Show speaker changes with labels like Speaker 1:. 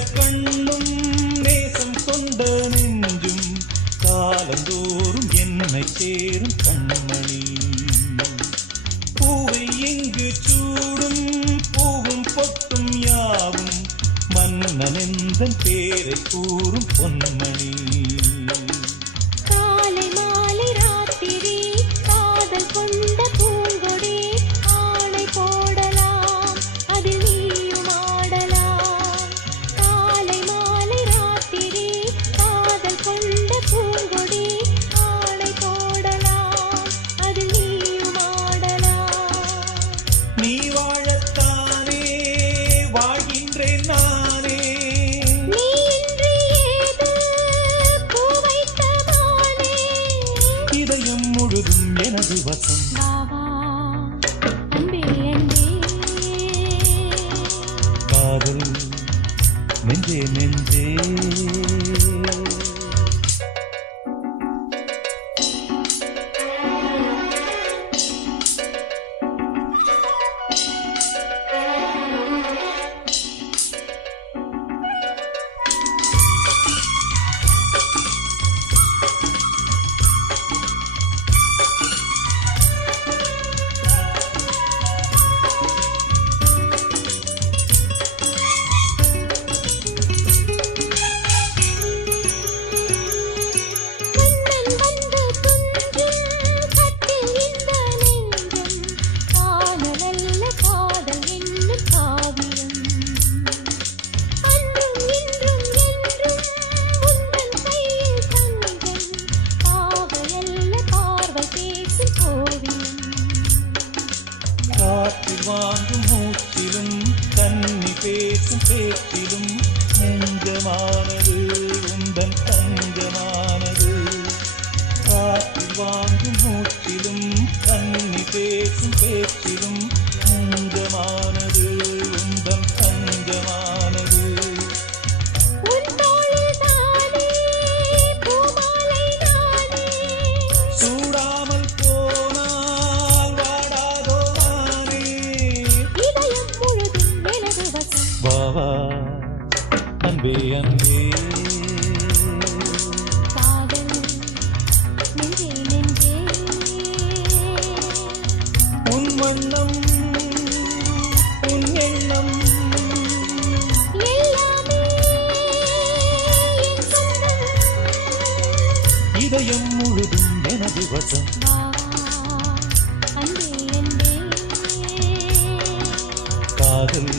Speaker 1: கண்ணும் நேசம் கொண்ட நெஞ்சும் காலந்தோறும் என்னை சேரும் கண்மணி. பூவை எங்கு சூடும் பூவும் பொட்டும் யாவும் மன்னன் எந்த பேரை கூறும் பொன்மணி. முழுதும் எனது வசம் வாங்கும் மூச்சிலும் தண்ணி பேசும் பேச்சிலும் நெஞ்சமான அன்பே அன்பே உன் வண்ணம் உன் எண்ணம் இதயம் முழுதும் எனது வசம் காதல்